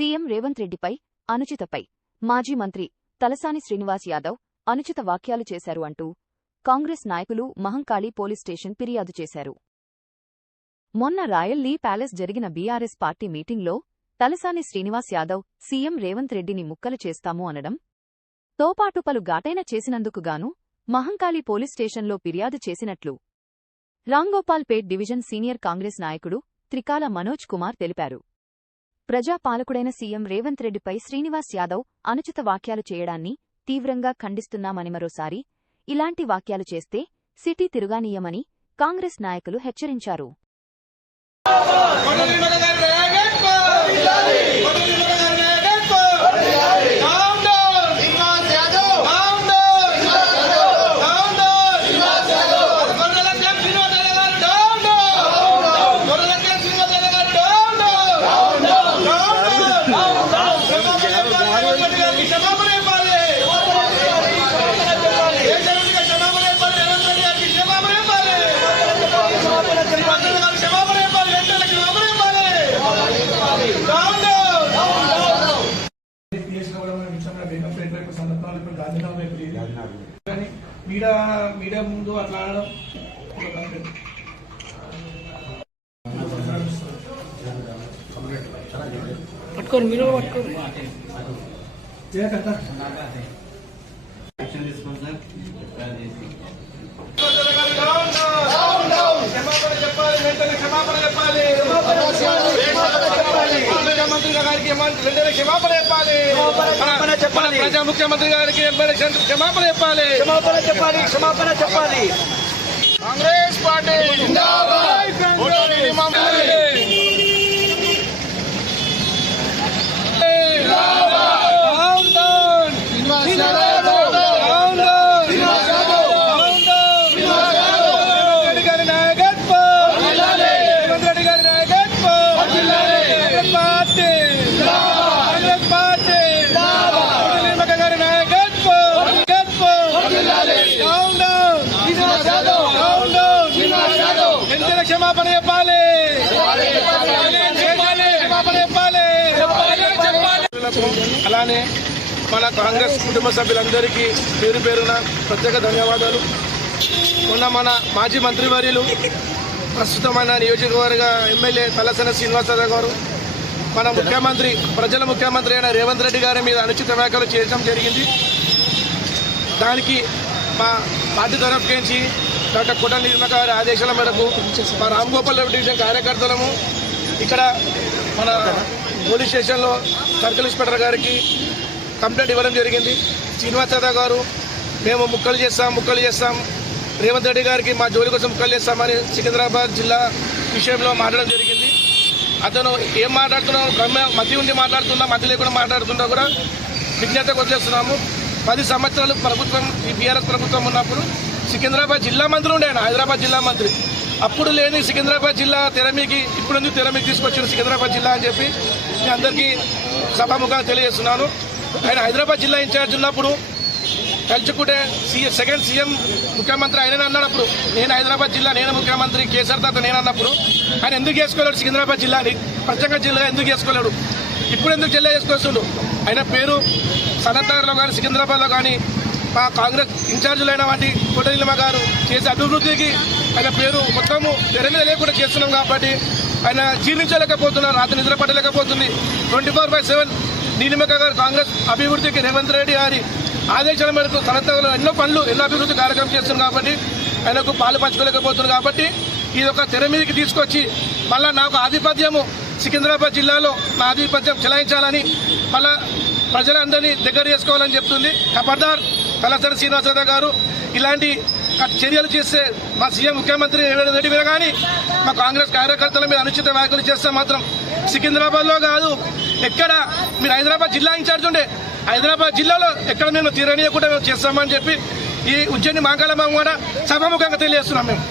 CM Revanth రెడ్డిపై అనుచితపై మాజీ మంత్రి తలసాని శ్రీనివాస్ యాదవ్ అనుచిత వ్యాఖ్యలు చేశారు అంటూ కాంగ్రెస్ నాయకులు మహంకాళి పోలీస్ స్టేషన్ ఫిర్యాదు చేశారు. మొన్న రాయల్ లీ ప్యాలెస్ జరిగిన బీఆర్ఎస్ పార్టీ మీటింగ్లో తలసాని శ్రీనివాస్ యాదవ్ సీఎం రేవంత్ రెడ్డిని ముక్కలు చేస్తాము అనడం తోపాటు పలు ఘాటైన చేసినందుకుగాను మహంకాళి పోలీస్ స్టేషన్లో ఫిర్యాదు చేసినట్లు రాంగోపాల్పేట్ డివిజన్ సీనియర్ కాంగ్రెస్ నాయకుడు త్రికాల మనోజ్ కుమార్ తెలిపారు. ప్రజాపాలకుడైన సీఎం రేవంత్ రెడ్డిపై శ్రీనివాస్ యాదవ్ అనుచిత వ్యాఖ్యలు చేయడాన్ని తీవ్రంగా ఖండిస్తున్నామని మరోసారి ఇలాంటి వ్యాఖ్యలు చేస్తే సిటీ తిరుగానీయమని కాంగ్రెస్ నాయకులు హెచ్చరించారు. మీడియా ముందు అట్లా ఆడడం పట్టుకోండి, మీరు పట్టుకోండి. క్షమాపణ చెప్పాలి, ముఖ్యమంత్రి గారికి వెంటనే క్షమాపణ చెప్పాలి, ప్రజా ముఖ్యమంత్రి గారికి క్షమాపణ చెప్పాలి, క్షమాపణ చెప్పాలి. కాంగ్రెస్ పార్టీ క్షమాపణ చెప్పాలి, అలానే మన కాంగ్రెస్ కుటుంబ సభ్యులందరికీ పేరు పేరున ప్రత్యేక ధన్యవాదాలు. మొన్న మన మాజీ మంత్రివర్యులు ప్రస్తుతమైన నియోజకవర్గ ఎమ్మెల్యే తలసాని శ్రీనివాస్ యాదవ్ గారు మన ముఖ్యమంత్రి ప్రజల ముఖ్యమంత్రి అయిన రేవంత్ రెడ్డి గారి మీద అనుచిత వ్యాఖ్యలు చేయడం జరిగింది. దానికి మా పార్టీ తరఫు నుంచి డాక్టర్ కోట నిర్మల గారి ఆదేశాల మేరకు మా రాంగోపాల్ డివిజన్ కార్యకర్తలము ఇక్కడ మన పోలీస్ స్టేషన్లో సర్కిల్ ఇన్స్పెక్టర్ గారికి కంప్లైంట్ ఇవ్వడం జరిగింది. శ్రీనివాస్ యాదవ్ గారు మేము ముక్కలు చేస్తాం రేవంత్ రెడ్డి గారికి మా జోలి కోసం ముక్కలు చేస్తామని సికింద్రాబాద్ జిల్లా విషయంలో మాట్లాడడం జరిగింది. అతను ఏం మాట్లాడుతున్నా మధ్య ఉండి మాట్లాడుతున్నా, మధ్య లేకుండా మాట్లాడుతున్నా కూడా విజ్ఞత వదిలేస్తున్నాము. 10 సంవత్సరాలు ప్రభుత్వం ఈ బీఆర్ఎస్ ప్రభుత్వం ఉన్నప్పుడు సికింద్రాబాద్ జిల్లా మంత్రి ఉండే ఆయన, హైదరాబాద్ జిల్లా మంత్రి. అప్పుడు లేని సికింద్రాబాద్ జిల్లా తెరమీకి ఇప్పుడు ఎందుకు తెరమీకి తీసుకొచ్చిన సికింద్రాబాద్ జిల్లా అని చెప్పి నేను అందరికీ సభాముఖంగా తెలియజేస్తున్నాను. ఆయన హైదరాబాద్ జిల్లా ఇన్ఛార్జ్ ఉన్నప్పుడు తలుచుకుంటే సెకండ్ సీఎం ముఖ్యమంత్రి ఆయన అన్నప్పుడు నేను హైదరాబాద్ జిల్లా నేను ముఖ్యమంత్రి కేసీఆర్ తాత నేను అన్నప్పుడు ఆయన ఎందుకు చేసుకోలేడు సికింద్రాబాద్ జిల్లాని ప్రత్యేక జిల్లా ఎందుకు చేసుకోలేడు? ఇప్పుడు ఎందుకు జిల్లా చేసుకొస్తుండు? ఆయన పేరు సనత్ నగర్లో కానీ సికింద్రాబాద్లో కానీ మా కాంగ్రెస్ ఇన్ఛార్జీలైన వంటి కోటనిలమ్మ గారు చేసే అభివృద్ధికి ఆయన పేరు మొత్తము తెర మీద లేకుండా చేస్తున్నాం కాబట్టి ఆయన జీర్ణించలేకపోతున్నారు, రాత్రి నిద్ర పట్టలేకపోతుంది. 24/7 నీలిమక్క గారు కాంగ్రెస్ అభివృద్ధికి రేవంత్ రెడ్డి గారి ఆదేశాల మేరకు తనతలో ఎన్నో పనులు ఎన్నో అభివృద్ధి కార్యక్రమం చేస్తున్నారు కాబట్టి ఆయనకు పాలు పంచుకోలేకపోతున్నారు. కాబట్టి ఇది ఒక తెర మీదకి తీసుకొచ్చి మళ్ళా నాకు ఆధిపత్యము సికింద్రాబాద్ జిల్లాలో నా ఆధిపత్యం చెలాయించాలని మళ్ళా ప్రజలందరినీ దగ్గర చేసుకోవాలని చెప్తుంది. ఖబర్దార్ తలసాని శ్రీనివాస్ యాదవ్ గారు ఇలాంటి చర్యలు చేస్తే మా సీఎం ముఖ్యమంత్రి రేవంత్ రెడ్డి మీద కానీ మా కాంగ్రెస్ కార్యకర్తల మీద అనుచిత వ్యాఖ్యలు చేస్తే మాత్రం సికింద్రాబాద్లో కాదు ఎక్కడ మీరు హైదరాబాద్ జిల్లా ఇన్ఛార్జ్ ఉండే హైదరాబాద్ జిల్లాలో ఎక్కడ మేము తీరనీయకుండా చేస్తామని చెప్పి ఈ ఉజ్జయిని మాంకాళమ్మ కూడా సభాముఖంగా తెలియజేస్తున్నాం మేము.